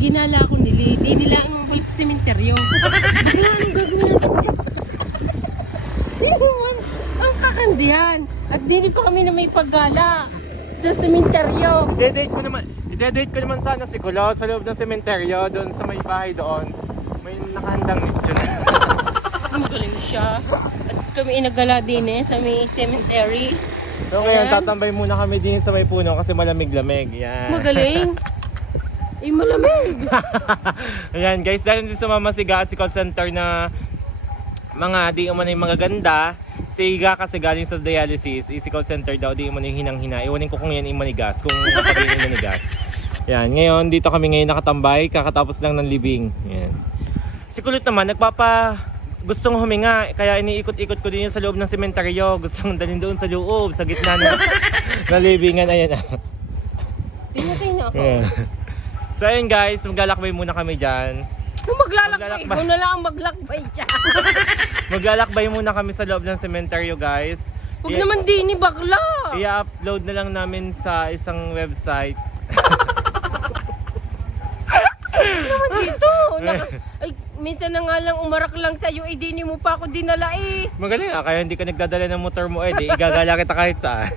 ginala ko nila. Di nila ang mapalis sa sementeryo. Bakla, anong gagawin natin dyan? Ang kakandihan. At di pa kami na may paggala sa sementeryo. I-date ko naman sana si Kulot sa loob ng sementeryo, doon sa may bahay doon. May nakahandang nicho na. Magaling siya. At kami inagala din sa may cemetery. So ngayon, Ayan. tatambay muna kami din sa may puno kasi malamig-lamig. Yan. Magaling. Malamig. Ayan guys, dahil din sa Mama Siga at si call center na mga di umano yung magaganda. Si Iga kasi galing sa dialysis, si call center daw di umano yung hinang-hina. Iwanin ko kung yan yung manigas, kung kapag yung manigas. Yan, ngayon dito kami ngayon nakatambay, kakatapos lang ng libing. Yan. Si Kulot naman gustong huminga, kaya iniikot-ikot ko din yun sa loob ng sementeryo. Gustong dalhin doon sa loob, sa gitna ng libingan. Ayan. Pinatay na ako. Yeah. So ayun guys, maglalakbay muna kami dyan. Kung maglalakbay, ikaw na lang ang maglakbay dyan. Maglalakbay muna kami sa loob ng sementeryo guys. Huwag naman din ni bakla. I-upload na lang namin sa isang website. Naman dito. Ay, minsan na nga lang umarak lang sa'yo, di mo pa ako dinala Magaling kaya hindi ka nagdadala ng motor mo di igagala kita kahit saan.